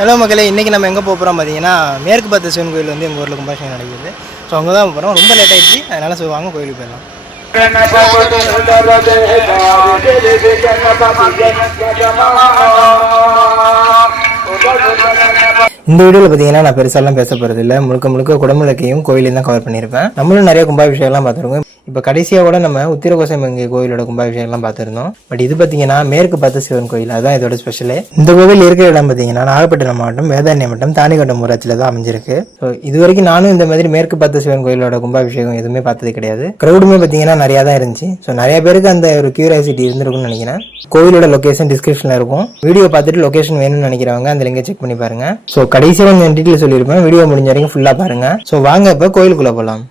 Hello மக்களே, இன்றைக்கி நம்ம எங்கே போகிறோம் பார்த்தீங்கன்னா மேற்கு பார்த்த சிவன் கோயில் வந்து எங்கள் ஊரில் கும்பாபிஷேகம் நடக்குது. ஸோ அங்கே தான் போகிறோம். ரொம்ப லேட் ஆகிடுச்சு, அதனால் சொல்லுவாங்க கோயிலுக்கு போயிடலாம். இந்த வீடியோவில் பார்த்தீங்கன்னா நான் பெருசாலாம் பேச போகிறது இல்லை. முழுக்க குடமுழுக்கையும் கோயிலையும் தான் கவர் பண்ணியிருப்பேன். நம்மளும் நிறைய கும்பாபிஷேகம்லாம் பார்த்துருக்கோம். இப்போ கடைசியாக கூட நம்ம உத்திரகோசமங்கை கோயிலோட கும்பாபிஷேகம்லாம் பார்த்துருந்தோம். பட் இது பார்த்தீங்கன்னா மேற்கு பார்த்த சிவன் கோயில், அதுதான் இதோட ஸ்பெஷலு. இந்த கோவில் இருக்கிற இடம் பார்த்தீங்கன்னா நாகப்பட்டினம் மாவட்டம் வேதாரண்யம் வட்டம் தானிக்கட்டம் ஊராட்சியில் தான் அமைஞ்சிருக்கு. ஸோ இது வரைக்கும் நானும் இந்த மாதிரி மேற்கு பார்த்த சிவன் கோயிலோட கும்பாபிஷேகம் எதுவுமே பார்த்தது கிடையாது. க்ரௌடுமே பார்த்தீங்கன்னா நிறையா தான் இருந்துச்சு. ஸோ நிறைய பேருக்கு அந்த ஒரு கியூரியாசிட்டி இருந்திருக்கும்னு நினைக்கிறேன். கோயிலோட லொகேஷன் டிஸ்கிரிப்ஷனில் இருக்கும். வீடியோ பார்த்துட்டு லொகேஷன் வேணும்னு நினைக்கிறவங்க அந்த லிங்கை செக் பண்ணி பாருங்க. ஸோ கடைசியாக கொஞ்சம் டீட்டெயில் சொல்லியிருப்பேன். வீடியோ முடிஞ்ச வரைக்கும் ஃபுல்லாக பாருங்க. ஸோ வாங்க இப்போ கோயிலுக்குள்ளே போகலாம்.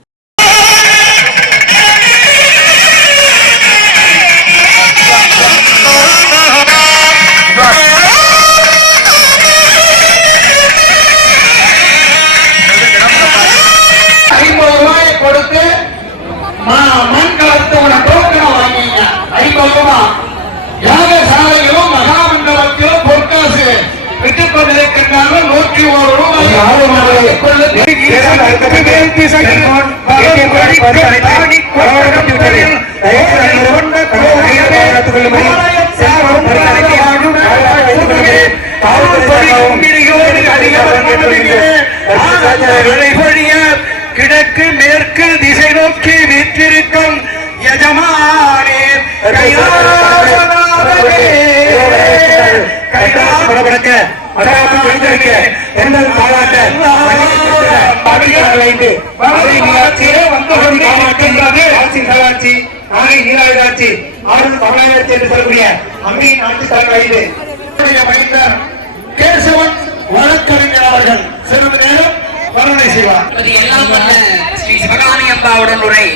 கிழக்கு மேற்கு திசை நோக்கி வீற்றிருக்கும் யஜமானே கேசவன் வழக்கறிஞர் அவர்கள் சிறிது நேரம் வர்ணனை செய்வார். ஸ்ரீ சிவகாமி அம்பாவுடன் உரை.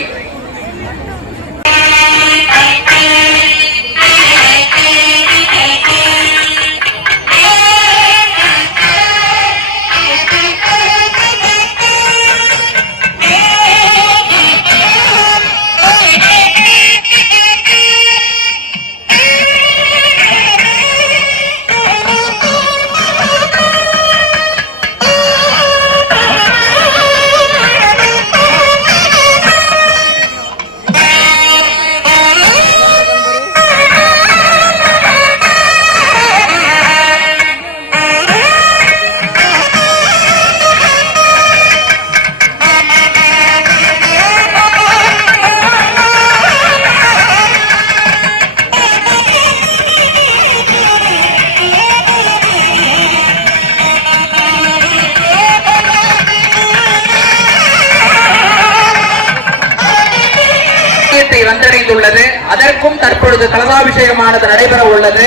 வந்தடைந்துள்ளது. அதற்கும் தற்பொழுது கலசாபிஷேகமானது நடைபெற உள்ளது.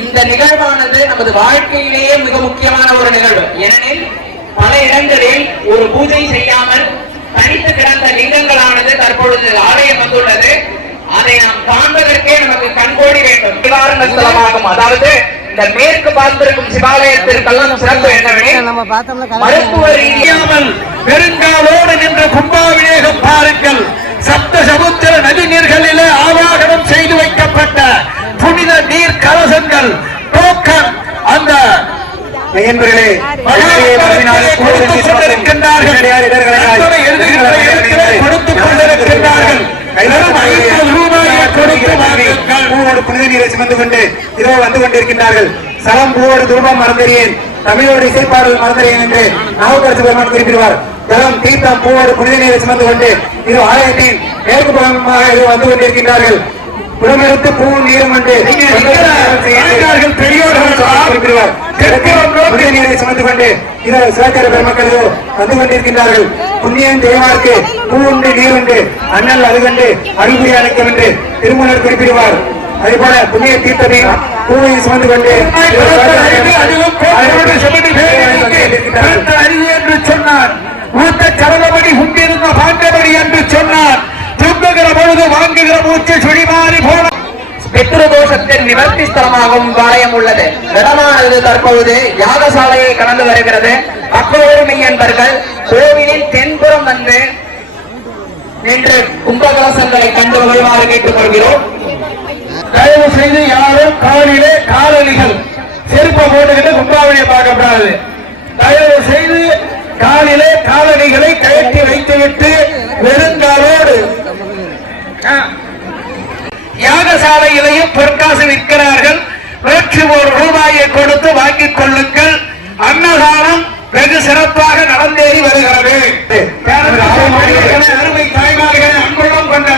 இந்த நிகழ்வானது நமது வாழ்க்கையிலேயே மிக முக்கியமான ஒரு நிகழ்வு. ஏனெனில் பல இடங்களில் ஒரு பூஜை செய்யாமல் தனித்து கிடந்த லிங்கங்களானது தற்பொழுது ஆலயம் வந்துள்ளது. அதை நாம் காண்பதற்கே நமக்கு கண்கோடி வேண்டும். நிவாரண ஸ்தலமாகும். அதாவது இந்த மேற்கு பார்த்திருக்கும் சிவாலயத்திற்கெல்லாம் சிறப்பு என்னவெனில் மருத்துவ ரீதியாமல் பெருங்காலோடு நின்று கும்பாபிஷேகம் பாருங்கள். சப்த சமுத்திர நதி நீர்களிலே ஆவாகனம் செய்து வைக்கப்பட்ட புனித நீர் கலசங்கள் டோக்கன் அந்த கொடுத்துக் கொண்டிருக்கின்றார்கள். புனித நீரை சுமந்து கொண்டு இதோ வந்து கொண்டிருக்கின்றார்கள். சலம் பூவோடு தூபம் மறந்தறியேன், தமிழோடு இசைப்பாடல் மறந்தறியேன் என்று நாவுக்கரசு பெருமான் குறிப்பிடுவார். ஜலம் தீர்த்தம் பூவோடு புனித நீரை சுமந்து கொண்டு இது ஆலயத்தின் மேற்கு புறமாக வந்து கொண்டிருக்கின்றார்கள். புறமெடுத்து பூ நீரும் கொண்டு பெரியோர்கள் புனித நீரை சுமந்து கொண்டு இது சிவச்சர பெருமக்கள் வந்து கொண்டிருக்கின்றார்கள். புண்ணியன் தேவாருக்கு பூ உண்டு நீர் உண்டு அண்ணல் அது கண்டு அருள்புரி அழைக்கும் என்று திருமணர் குறிப்பிடுவார். அதே போல புண்ணிய தீர்த்தத்தையும் பூவை சுமந்து கொண்டு என்று சொன்னார். ஊத்த சரதபடி உண்டிருந்த பாண்டபடி என்று சொன்னார். தூங்குகிற பொழுது வாங்குகிற மூச்சு சுழிமாறி போல பித்ருதோஷத்தின் நிவர்த்தி ஸ்தலமாகவும் ஆலயம் உள்ளது. இடமானது தற்பொழுது யாகசாலையை கடந்து வருகிறது. அப்போருமை என்பர்கள் கோவிலின் தென்புறம் வந்து நின்று கும்பகலசங்களை கண்டு வருமாறு கேட்டுக் கொள்கிறோம். தயவு செய்து யாரும் காலிலே காலணிகள் செருப்பை போட்டுக்கிட்டு கும்பாவளியை பார்க்கப்படாது. தயவு செய்து காலிலே காலணிகளை கயற்றி வைத்துவிட்டு வெறுங்காலோடு யாகசாலையிலையும் பொற்காசு விற்கிறார்கள். 101 ரூபாயை கொடுத்து வாங்கிக் கொள்ளுங்கள். அன்னதானம் வெகு சிறப்பாக நடந்தேறி வருகிறது. அருமை தாய்மார்களே, அன்புடன் கொண்ட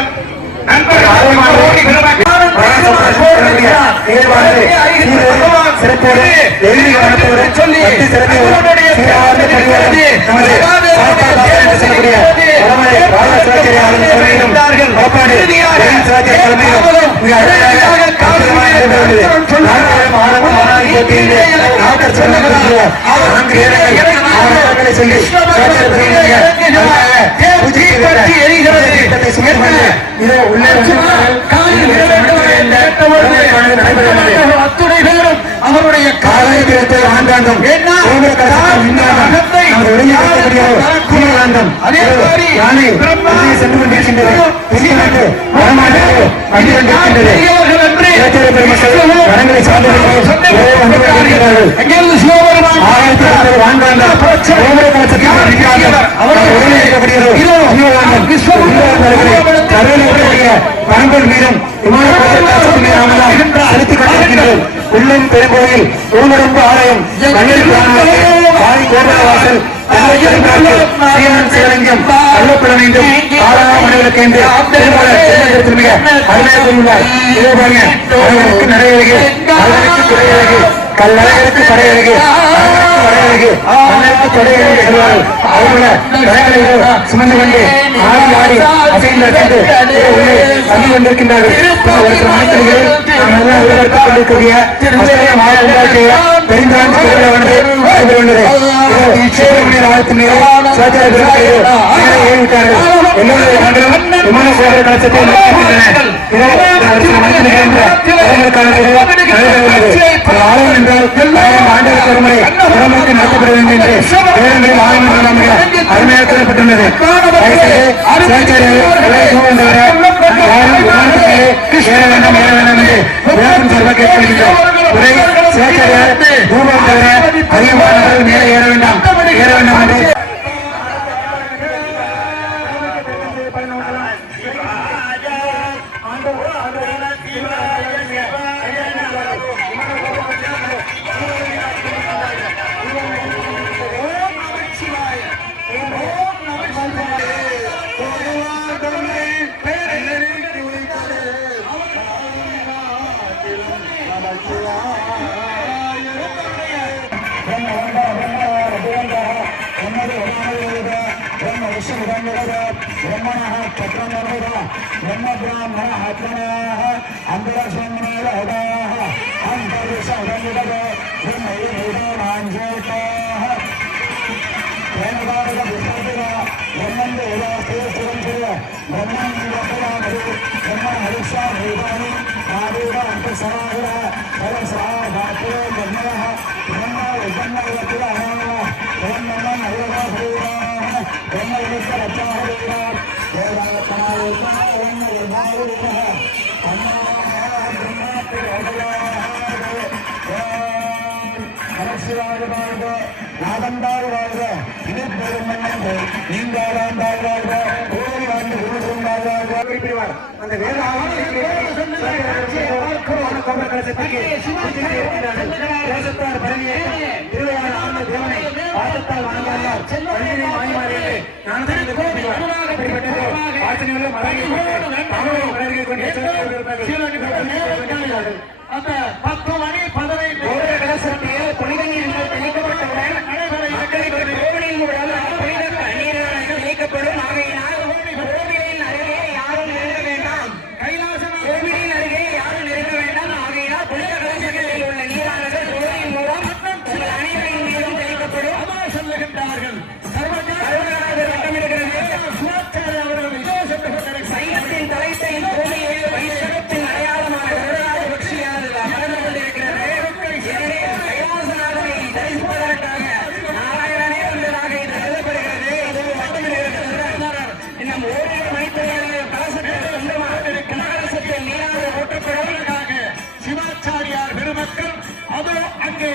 அத்துணை பேரும் அவருடைய காலத்தை ஆண்டாண்டம் சென்று கொண்டிருக்கின்றது. பரம்பல் மீதும் செலுத்திக் கொண்டிருக்கின்றோம். உள்ளம் பெருங்கோயில், ஊனரம்பு ஆலயம், கோபுரவாசல், சிவலிங்கம் கள்ளப்பட வேண்டும். ஆறாமணிகளுக்கு என்று மிக அருமையாக கூறியுள்ளார். இதே பாருங்க, அவர்களுக்கு நிறையழகு, அவர்களுக்கு துறையழகு, கல்லழகருக்கு படையழகு, வரையழகு, மன்னருக்கு தொடையழகு சொல்வார்கள். அவர்கள கலைகளை சுமந்து கொண்டு ஆடி ஆடி அசைந்து உள்ளே வந்து கொண்டிருக்கின்றார்கள். ஒரு சில மணித்துறைகளில் நாம் உருவாக்கிக் கொண்டிருக்கிற பெருந்தாண்டு திருவிழாவானது நடைபெறுகின்றது. ஏறிவிட்டார்கள். எல்லோருடைய மண்டலம் விமான சேவை கலசத்தை ஆலயம் என்றால் ஆண்டுகளுக்கு ஒருமுறை உடம்புக்கு நடத்தப்பட வேண்டும் என்று வேதங்களில் ஆலயம் அருமையாக கூறப்பட்டுள்ளது. ஏற வேண்டாம் ஏற வேண்டாம் என்று விளக்கம் சார்பாக கேட்கப்படுகின்றோம். சேகரியார் தூரம் தவிர அதிகமானவர்கள் மேலே ஏற வேண்டாம் ஏற வேண்டாம் என்று அந்த தேசத்தார் பரவிய திருவையான ஆண்ட தேவனை பாசத்தால் வணங்காதார் பள்ளியை மாய்மாறியது ஞானத்திற்கு அப்படிப்பட்டது ஆச்சனையுள்ள அந்த 10 மணி 15 கலசத்திய புனித நீர்கள் தெளிக்கப்பட்டவுடன் கோவிலில் உள்ள புனித நீரானது நீக்கப்படும். ஆகையினால் கோவிலின் அருகே யாரும் நெருங்க வேண்டாம். கோவிலின் அருகே யாரும் நெருங்க வேண்டாம். ஆகையினால் புனித கலசங்களில் உள்ள நீரானது கோவிலின் மூலம் உங்கள் அனைவரின் மீதும் தெளிக்கப்படும் சொல்லுகின்றார்கள். சைவத்தின் தலைத்தையும் கோவிலில் வைஷ்ணவத்தின் அடையாளமான பக்ஷியானது அமர்ந்து கொண்டிருக்கிறது. எனவே கைலாசநாதனை தரிசிப்பதற்காக நாராயணனே வந்ததாக இது கருதப்படுகிறது. இது மட்டுமில்லை, இன்னும் ஓரிரு மணித்துறைகளில் கலசத்தில் நீராக ஊற்றப்படுவதற்காக சிவாச்சாரியார் பெருமக்கள் அதோ அங்கே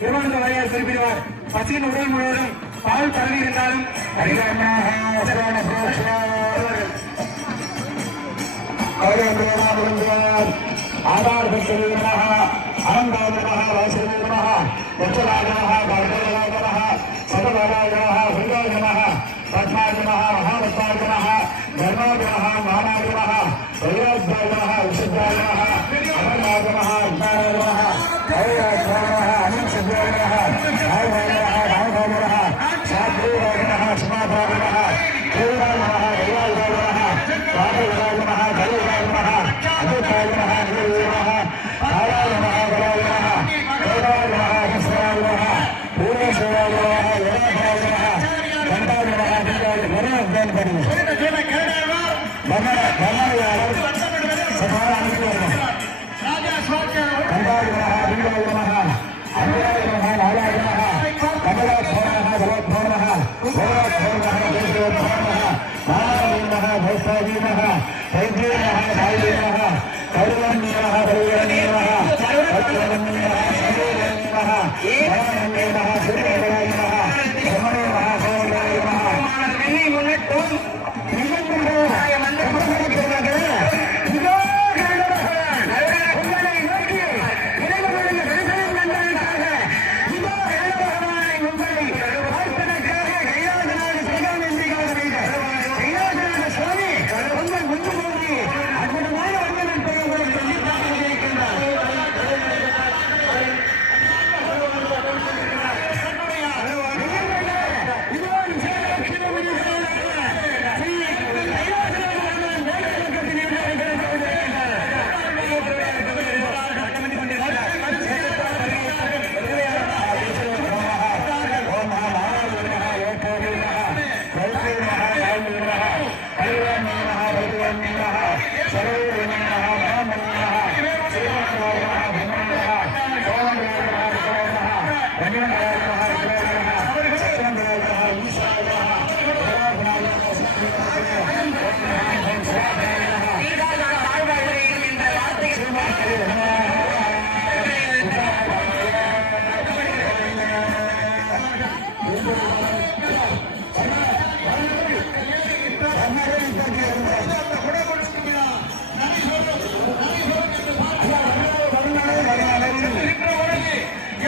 திருமண வாரியார் குறிப்பிடுவார். பசியின் உடல் முழுவதும் பால் பரவி இருந்தாலும் ஆதார் அனந்தாதிரமாக வாசுதேவமாக உச்சராஜமாக பரதராஜமாக சதராஜமாக ஹிருதாஜமாக பத்மாஜமாக மகாபத்மாஜமாக தர்மாஜமாக மானாஜமாக வைராஜாஜமாக விஷுத்தாஜமாக அமர்நாஜமாக உத்தாராஜமாக வைராஜாஜமாக அனந்தசித்தாஜமாக ஆயுராஜமாக ராமபாஜமாக சாத்ரீராஜமாக சுமாபாஜமாக தேவராஜமாக வைராஜாஜமாக ராமராஜமாக கலிராஜமாக அஜிதாஜமாக நிர்வீரமாக ஆராஜமாக பராஜமாக தேவாஜமாக கிருஷ்ணராஜமாக பூர்வேஸ்வராஜமாக யதாஜமாக கண்டாஜமாக கண்டாஜ மரணம் பர்மனையாளர் சதார அனுப்பிவார்கள் கண்டாஜமாக பிண்டாஜமாக அனுராஜமாக நாராஜமாக கமலாத்மனः பலத்மனः பலத்மனः தேசோத்மனः நாராயணः பௌத்தாஜீனः தைத்யேனः தாய்தேனः கருவண்யः பரிவரண்யः சத்யவண்யः சமேவண்யः பரானண்யः சூரியபராயணः பிரமணேனः சோமராயணः வெண்ணை முன்னிட்டும் உங்களை நோக்கி இறைவனுடைய தரிசனம் கண்டதற்காக இதோ பகவானை உங்களை பார்ப்பதற்காக கைலாசநாத ஸ்ரீகாந்தி கைலாசநாத சுவாமி உங்கள் முன்பு போது அற்புதமான வந்தனத்தை உங்களை சொல்லி பார்த்திருக்கின்றார்.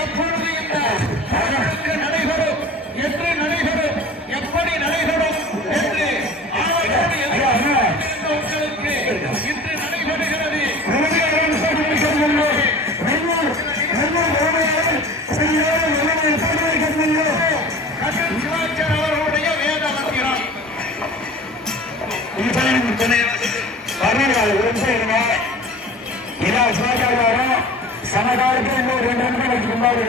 எப்பொழுது இந்த நடைபெறும், என்று நடைபெறும், எப்படி நடைபெறும் என்று ஆவலோடு எதிர்பார்த்திருந்த உங்களுக்கு இன்று நடைபெறுகிறது. கண்ணன் சிவாச்சார் அவர்களுடைய வேத மந்திரம் சமகாலத்தில் இன்னொரு 2 நிமிடங்களுக்கு முன்னாடி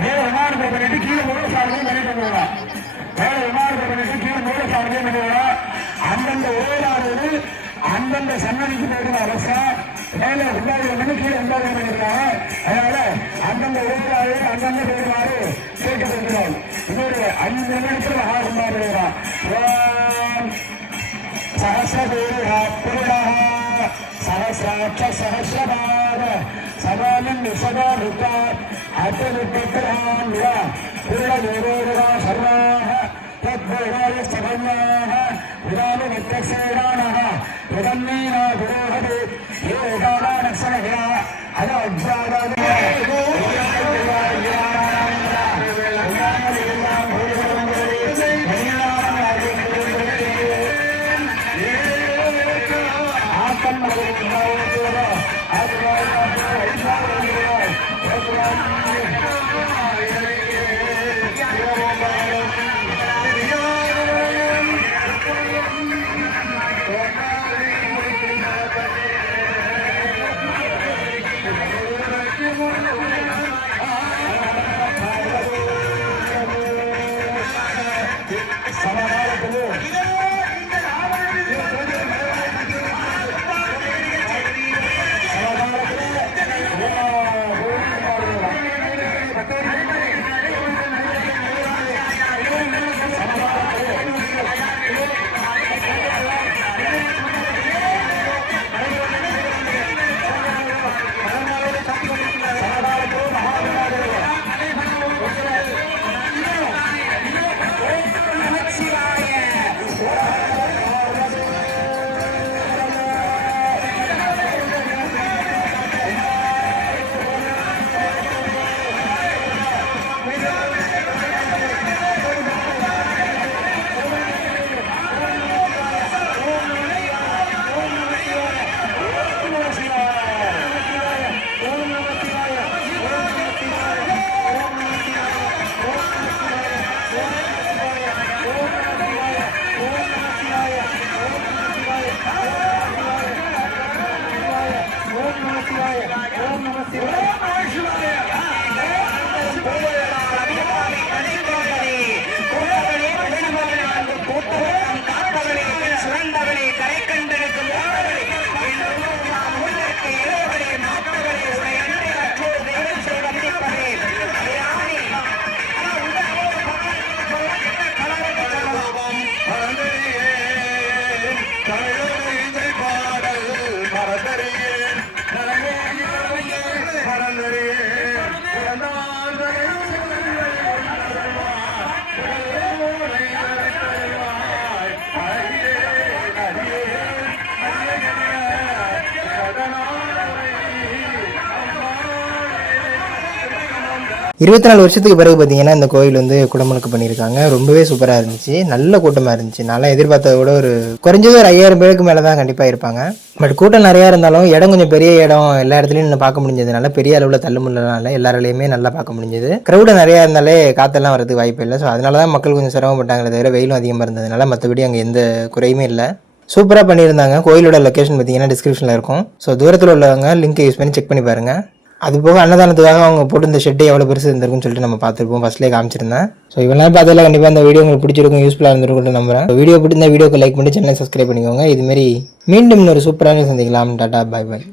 மேல விமானத்தை பண்ணிட்டு கீழே முதல் சாலையும் பண்ணிட்டு மேல விமானத்தை பண்ணிட்டு கீழே முதல் சாலையும் பண்ணிடுறா. அந்தந்த உரையாடுவது அந்தந்த சன்னதிக்கு போடுற அரசா மேல உண்டாவது பண்ணி கீழே உண்டாவது பண்ணிருக்காங்க. அதனால அந்தந்த உரையாடு அந்தந்த போடுவாரு கேட்டுக்கொள்கிறோம். இன்னொரு 5 நிமிடத்தில் மகா உண்டாடுகிறார். சகசிரபேருஹ புருடஹ சகசிராட்ச சகசிரபாத சதானம் நிஷதாருக்க அத்தனுப்பத்ரான் விரா புருடதேவோருவா சர்வாஹ தத்வேதாய சகன்யாஹ விராலு நித்தசேடானஹ விதன்னீனா புரோஹதே ஏகானா நக்ஷணஹா அத அஜ்ஜாதாதே 24 வருஷத்துக்கு பிறகு பார்த்தீங்கன்னா இந்த கோயில் வந்து குடமுழுக்கு பண்ணியிருக்காங்க. ரொம்பவே சூப்பராக இருந்துச்சு, நல்ல கூட்டமாக இருந்துச்சு. நல்லா எதிர்பார்த்தத விட ஒரு குறைஞ்சது ஒரு 5000 பேருக்கு மேலே தான் கண்டிப்பாக இருப்பாங்க. பட் கூட்டம் நிறையா இருந்தாலும் இடம் கொஞ்சம் பெரிய இடம், எல்லா இடத்துலையும் இன்னும் பார்க்க முடிஞ்சதுனால பெரிய அளவில் தள்ளு முடியலனால எல்லாராலையுமே நல்லா பார்க்க முடிஞ்சது. க்ரௌடு நிறையா இருந்தாலே காற்றெல்லாம் வரதுக்கு வாய்ப்பு இல்லை. ஸோ அதனால தான் மக்கள் கொஞ்சம் சிரமப்பட்டாங்களே தவிர வெயிலும் அதிகமாக இருந்ததுனால மற்றபடி அங்கே எந்த குறையுமே இல்லை. சூப்பராக பண்ணியிருந்தாங்க. கோயிலோட லொக்கேஷன் பார்த்தீங்கன்னா டிஸ்கிரிப்ஷனில் இருக்கும். ஸோ தூரத்தில் உள்ளவங்க லிங்க் யூஸ் பண்ணி செக் பண்ணி பாருங்கள். அது போக அன்னதானத்துக்காக அவங்க போட்டு இந்த ஷெட்டு எவ்வளோ பெருசு இருந்திருக்குன்னு சொல்லிட்டு நம்ம பார்த்துருப்போம், ஃபஸ்ட்லேயே காமிச்சிருந்தேன். ஸோ இவெல்லாம் பார்த்ததில்ல, கண்டிப்பாக இந்த வீடியோ உங்களுக்கு பிடிச்சிருக்கும், யூஸ்ஃபுல்லாக இருந்திருக்கும் நம்புறேன். வீடியோ பிடிச்ச வீடியோக்கு லைக் பண்ணி சேனலை சப்ஸ்கிரைப் பண்ணிக்கோங்க. இதுமாரி மீண்டும் இன்னொரு சூப்பரான சந்திக்கலாம். டாடா, பாய் பாய்.